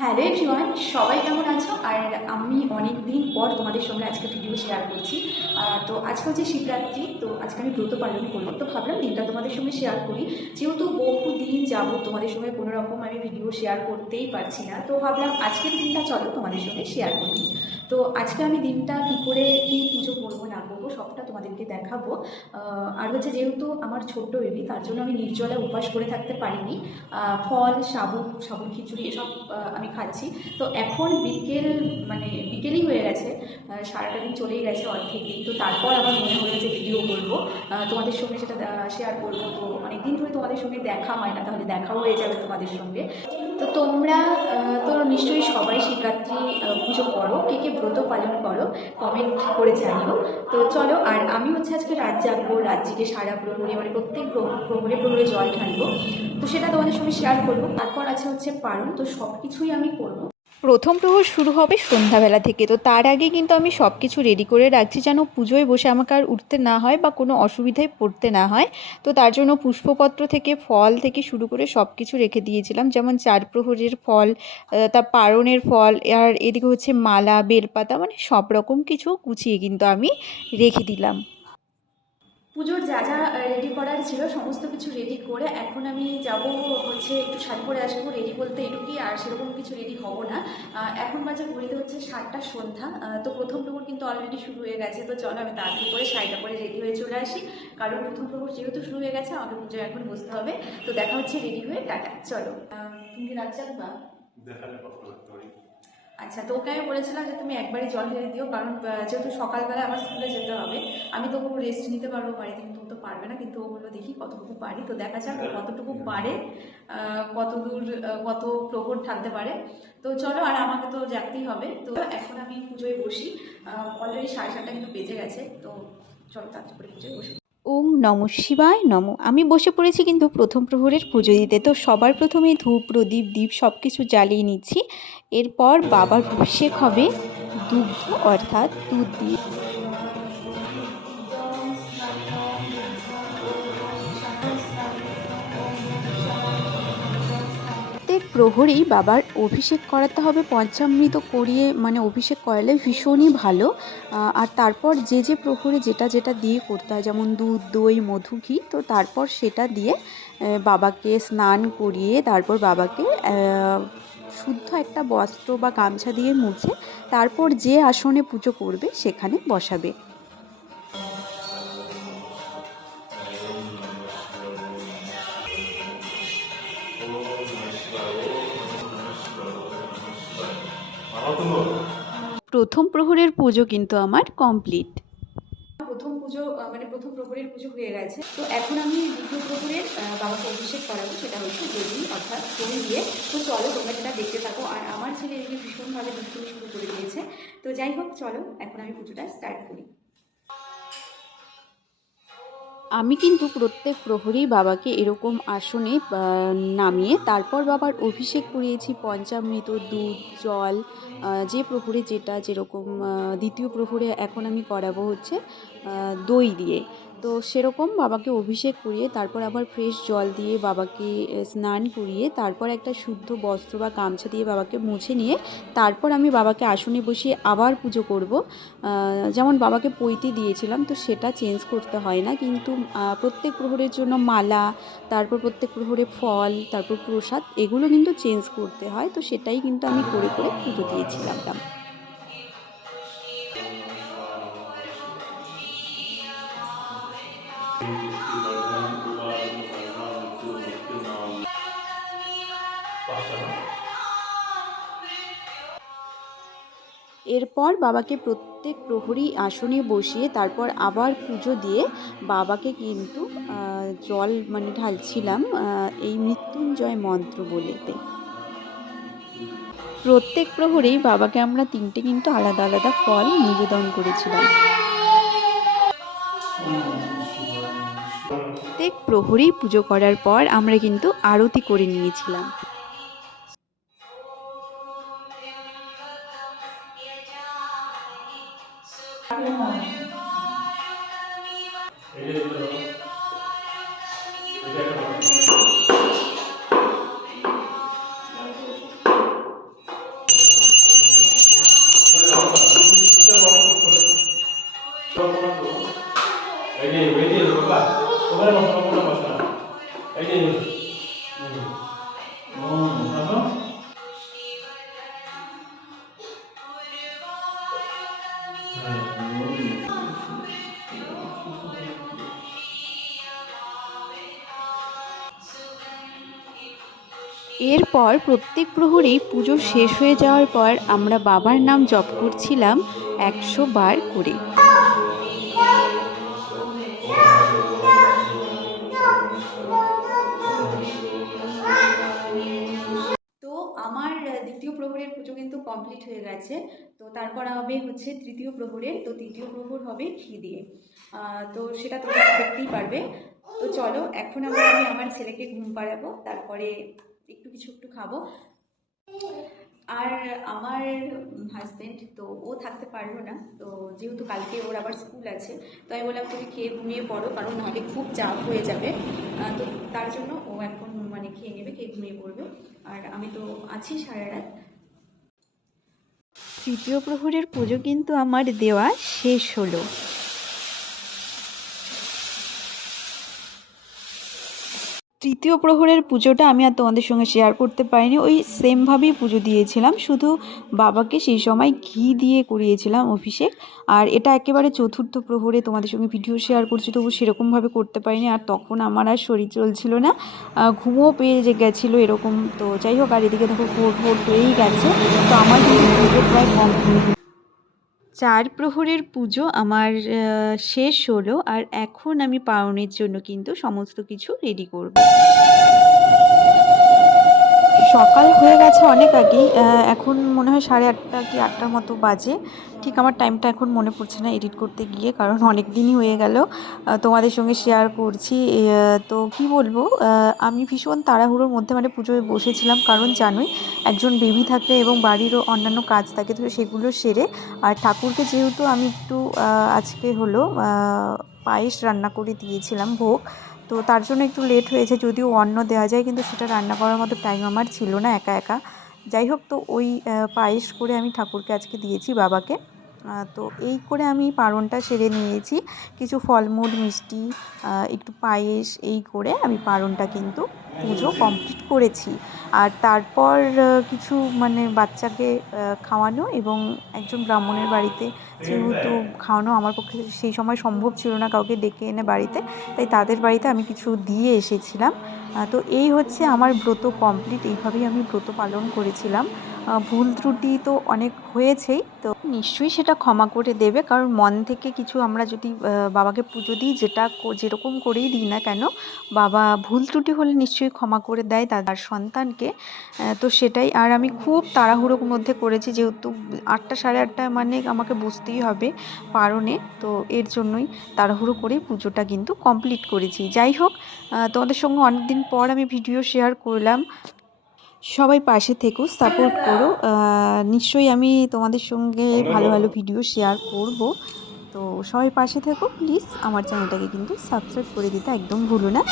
Hello everyone সবাই কেমন আছো? আর আমি অনেক দিন পর তোমাদের সঙ্গে আজকে ভিডিও শেয়ার করছি। তো আজকে হচ্ছে শিবরাত্রি, তো আজকে আমি ব্রত পালন করব। তো ভাবলাম দিনটা তোমাদের সঙ্গে শেয়ার করি। যেহেতু বহু দিন যাব তোমাদের সঙ্গে কোনো রকম আমি ভিডিও শেয়ার করতেই পারছি না, তো ভাবলাম আজকের দিনটা চলো তোমাদের সঙ্গে শেয়ার করি। তো আজকে আমি দিনটা কী করে কী পুজো করব, না করব, সবটা তোমাদেরকে দেখাবো। আর হচ্ছে যেহেতু আমার ছোট্ট বেবি তার জন্য আমি নির্জলে উপাস করে থাকতে পারিনি। ফল সাবু সাবুন খিচুড়ি এসব আমি খাচ্ছি। তো এখন বিকেল মানে বিকেলই হয়ে গেছে সারাটা দিন চলেই গেছে অর্ধেক দিন। তো তারপর আমার মনে হলো যে ভিডিও করব। তোমাদের সঙ্গে সেটা শেয়ার করব। তো অনেকদিন ধরে তোমাদের সঙ্গে দেখা হয় না, তাহলে দেখাও হয়ে যাবে তোমাদের সঙ্গে। তো তোমরা তো নিশ্চয়ই সবাই শিবরাত্রি পুজো করো। কে কে ব্রত পালন করো কমেন্ট করে জানিও। তো চলো, আর আমি হচ্ছে আজকে রাত জাগবো রাজ্যিকে সারা প্রহরে মানে প্রত্যেক প্রহ- প্রহরে প্রহরে জল ঢালবো। তো সেটা তোমাদের সঙ্গে শেয়ার করব। তারপর আছে হচ্ছে পারণ তো সব কিছুই আমি করব। প্রথম প্রহর শুরু হবে সন্ধ্যাবেলা থেকে। তো তার আগে কিন্তু আমি সব কিছু রেডি করে রাখছি যেন পুজোয় বসে আমাকে আর উঠতে না হয় বা কোনো অসুবিধায় পড়তে না হয়। তো তার জন্য পুষ্পপত্র থেকে, ফল থেকে শুরু করে সব কিছু রেখে দিয়েছিলাম। যেমন চার প্রহরের ফল তার পারণের ফল, আর এদিকে হচ্ছে মালা, বেলপাতা মানে সব রকম কিছু গুছিয়ে কিন্তু আমি রেখে দিলাম। পুজোর যা যা রেডি করার ছিল, সমস্ত কিছু রেডি করে এখন আমি যাব হচ্ছে একটু শাড়ি পরে আসব রেডি বলতে এটুকুই, আর সেরকম কিছু রেডি হব না। এখন বাজে ঘড়িতে হচ্ছে সাতটা সন্ধ্যা। তো প্রথম প্রহর কিন্তু অলরেডি শুরু হয়ে গেছে, তো চলো আমি তাড়াতাড়ি করে শাড়িটা পরে রেডি হয়ে চলে আসি। কারণ প্রথম প্রহর যেহেতু শুরু হয়ে গেছে, আমাকে পুজো এখন বসতে হবে। তো দেখা হচ্ছে রেডি হয়ে, টাটা, চলো। তুমি রাত চালবা দেখালে কথা বলতে পারি আচ্ছা তো ওকে আমি বলেছিলাম যে তুমি একবারই জল ঢেলে দিও, কারণ যেহেতু সকালবেলা আমার স্কুলে যেতে হবে, আমি তো কোনো রেস্ট নিতে পারব বাড়িতে, কিন্তু তো পারবে না, কিন্তু ও বলল, দেখি কতটুকু পারি। তো দেখা যাক কতটুকু পারে কত দূর কত প্রহর ঠাকতে পারে। তো চলো, আর আমাকে তো জাগতেই হবে। তো এখন আমি পুজোয় বসি অলরেডি সাড়ে সাতটা কিন্তু বেজে গেছে, তো চলো তাড়াতাড়ি করে পুজোয় বসি। ওম নম শিবায় নম। আমি বসে পড়েছি কিন্তু প্রথম প্রহরের পুজো দিতে। তো সবার প্রথমে ধূপ, প্রদীপ দ্বীপ সব কিছু জ্বালিয়ে নিচ্ছি। এরপর বাবার অভিষেক হবে দুগ্ধ অর্থাৎ দুধ দিয়ে। প্রহরেই বাবার অভিষেক করাতে হবে, পঞ্চামৃত করিয়ে মানে অভিষেক করালে ভীষণই ভালো। আর তারপর যে যে প্রহরে যেটা যেটা দিয়ে করতে হয়, যেমন দুধ, দই, মধু, ঘি, তো তারপর সেটা দিয়ে বাবাকে স্নান করিয়ে তারপর বাবাকে শুদ্ধ একটা বস্ত্র বা গামছা দিয়ে মুছে, তারপর যে আসনে পুজো করবে সেখানে বসাবে। প্রথম প্রহরের পুজো কিন্তু আমার কমপ্লিট। প্রথম পুজো মানে প্রথম প্রহরের পুজো হয়ে গেছে। তো এখন আমি দ্বিতীয় প্রহরের বাবাকে অভিষেক করাবো, সেটা হচ্ছে দেবী, অর্থাৎ তুমি দিয়ে। তো চলো, তোমরা সেটা দেখতে থাকো, আর আমার ছেলে এদিকে ভীষণভাবে দুষ্টুমি শুরু করে দিয়েছে। তো যাই হোক, চলো, এখন আমি পুজোটা স্টার্ট করি। আমি কিন্তু প্রত্যেক প্রহরেই বাবাকে এরকম আসনে নামিয়ে তারপর বাবার অভিষেক করিয়েছি। পঞ্চামৃত, দুধ, জল যে প্রহরে যেটা যেরকম দ্বিতীয় প্রহরে এখন আমি করাবো হচ্ছে দই দিয়ে। তো সেরকম বাবাকে অভিষেক করিয়ে, তারপর আবার ফ্রেশ জল দিয়ে বাবাকে স্নান করিয়ে, তারপর একটা শুদ্ধ বস্ত্র বা গামছা দিয়ে বাবাকে মুছে নিয়ে, তারপর আমি বাবাকে আসনে বসিয়ে আবার পুজো করব। যেমন বাবাকে পৈতি দিয়েছিলাম, তো সেটা চেঞ্জ করতে হয় না। কিন্তু প্রত্যেক প্রহরের জন্য মালা, তারপর প্রত্যেক প্রহরে ফল, তারপর প্রসাদ, এগুলো কিন্তু চেঞ্জ করতে হয়। তো সেটাই কিন্তু আমি করে করে পুজো দিয়েছিলাম। এরপর বাবাকে প্রত্যেক প্রহরী আসনে বসিয়ে তারপর আবার পুজো দিয়ে বাবাকে কিন্তু জল মানে ঢালছিলাম এই মৃত্যুঞ্জয় মন্ত্র বলে। প্রত্যেক প্রহরেই বাবাকে আমরা তিনটে কিন্তু আলাদা আলাদা ফল নিবেদন করেছিলাম। প্রত্যেক প্রহরেই পুজো করার পর আমরা কিন্তু আরতি করে নিয়েছিলাম। এই এরপর প্রত্যেক প্রহরেই পুজো শেষ হয়ে যাওয়ার পর আমরা বাবার নাম জপ করছিলাম একশো বার করে। তো আমার দ্বিতীয় প্রহরের পুজো কিন্তু কমপ্লিট হয়ে গেছে। তো তারপর হবে হচ্ছে তৃতীয় প্রহরের, তো তৃতীয় প্রহর হবে ঘি দিয়ে। তো সেটা তোমরা দেখতেই পারবে। তো চলো, এখন আমি আমার ছেলেকে ঘুম পাড়াবো, তারপরে একটু কিছু একটু খাব। আর আমার হাজব্যান্ড তো ও থাকতে পারল না, তো যেহেতু কালকে ওর আবার স্কুল আছে, তো আমি বললাম, তুমি খেয়ে ঘুমিয়ে পড়ো, কারণ নাহলে খুব চাপ হয়ে যাবে। তো তার জন্য ও এখন মানে খেয়ে নেবে, খেয়ে ঘুমিয়ে পড়বে। আর আমি তো আছি সারা রাত। তৃতীয় প্রহরের পুজো কিন্তু আমার দেওয়া শেষ হলো। তৃতীয় প্রহরের পুজোটা আমি আর তোমাদের সঙ্গে শেয়ার করতে পারিনি। ওই সেমভাবেই পুজো দিয়েছিলাম। শুধু বাবাকে সেই সময় ঘি দিয়ে করিয়েছিলাম অভিষেক। আর এটা একেবারে চতুর্থ প্রহরে তোমাদের সঙ্গে ভিডিও শেয়ার করছি, তবু সেরকমভাবে করতে পারিনি। আর তখন আমার আর শরীর চলছিল না। ঘুমও পেয়ে গেছিল এরকম। তো যাই হোক, আর এদিকে দেখো ভোট ভোট হয়েই গেছে। তো আমার কিন্তু পুজো প্রায় কমপ্লিট চার প্রহরের পুজো আমার শেষ হলো আর এখন আমি পাওনের জন্য কিন্তু সমস্ত কিছু রেডি করব। সকাল হয়ে গেছে অনেক আগেই এখন মনে হয় সাড়ে আটটা কি আটটার মতো বাজে। ঠিক আমার টাইমটা এখন মনে পড়ছে না এডিট করতে গিয়ে, কারণ অনেক দিনই হয়ে গেল। তোমাদের সঙ্গে শেয়ার করছি। তো কি বলব আমি ভীষণ তাড়াহুড়োর মধ্যে মানে পুজোয় বসেছিলাম, কারণ জানোই একজন বেবি থাকে এবং বাড়িরও অন্যান্য কাজ থাকে, তো সেগুলো সেরে, আর ঠাকুরকে যেহেতু আমি একটু আজকে হলো পায়েস রান্না করে দিয়েছিলাম ভোগ তো তার জন্য একটু লেট হয়েছে, যদিও অন্ন দেওয়া যায়, কিন্তু সেটা রান্না করার মতো টাইম আমার ছিল না একা একা। যাই হোক, তো ওই পায়েস করে আমি ঠাকুরকে আজকে দিয়েছি বাবাকে। তো এই করে আমি পারণটা সেরে নিয়েছি। কিছু ফলমূল, মিষ্টি একটু পায়েস, এই করে আমি পারণটা কিন্তু পুজো কমপ্লিট করেছি। আর তারপর কিছু মানে বাচ্চাকে খাওয়ানো এবং একজন ব্রাহ্মণের বাড়িতে যেহেতু খাওয়ানো আমার পক্ষে সেই সময় সম্ভব ছিল না কাউকে ডেকে এনে বাড়িতে, তাই তাদের বাড়িতে আমি কিছু দিয়ে এসেছিলাম। তো এই হচ্ছে আমার ব্রত কমপ্লিট এইভাবেই আমি ব্রত পালন করেছিলাম। ভুল ত্রুটি তো অনেক হয়েছেই, তো নিশ্চয়ই সেটা ক্ষমা করে দেবে। কারণ মন থেকে কিছু আমরা যদি বাবাকে পুজো দিই, যেটা যেরকম করেই দিই না কেন, বাবা ভুল ত্রুটি হলে নিশ্চয়ই ক্ষমা করে দেয় তার সন্তানকে। তো সেটাই, আর আমি খুব তাড়াহুড়োর মধ্যে করেছি, যেহেতু আটটা সাড়ে আটটা মানে আমাকে বুঝতেই হবে পারণে তো এর জন্যই তাড়াহুড়ো করে পুজোটা কিন্তু কমপ্লিট করেছি। যাই হোক তোমাদের সঙ্গে অনেক দিন পর আমি ভিডিও শেয়ার করলাম। সবাই পাশে থেকো সাপোর্ট করো। নিশ্চয়ই আমি তোমাদের সঙ্গে ভালো ভালো ভিডিও শেয়ার করব। তো সবাই পাশে থেকো প্লিজ আমার চ্যানেলটাকে কিন্তু সাবস্ক্রাইব করে দিতে একদম ভুলো না।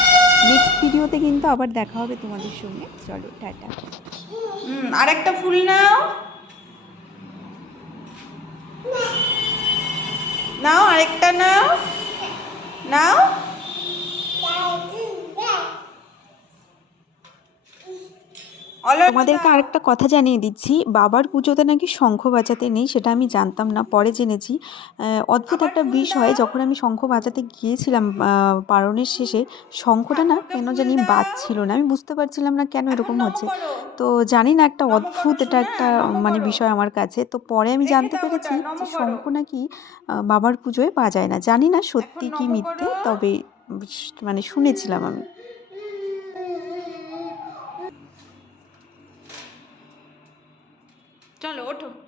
নেক্সট ভিডিওতে কিন্তু আবার দেখা হবে তোমাদের সঙ্গে। চলো টাটা। আর একটা ফুল নাও। নাও আরেকটা নাও। নাও। তোমাদেরকে আরেকটা কথা জানিয়ে দিচ্ছি। বাবার পুজোতে নাকি শঙ্খ বাজাতে নেই সেটা আমি জানতাম না পরে জেনেছি। অদ্ভুত একটা বিষয় যখন আমি শঙ্খ বাজাতে গিয়েছিলাম পারণের শেষে শঙ্খটা না কেন জানি বাজছিল না আমি বুঝতে পারছিলাম না কেন এরকম হচ্ছে। তো জানি না একটা অদ্ভুত এটা একটা মানে বিষয় আমার কাছে। তো পরে আমি জানতে পেরেছি যে শঙ্খ নাকি বাবার পুজোয় বাজায় না। জানি না সত্যি কি মিথ্যে তবে মানে শুনেছিলাম আমি। चलो उठो।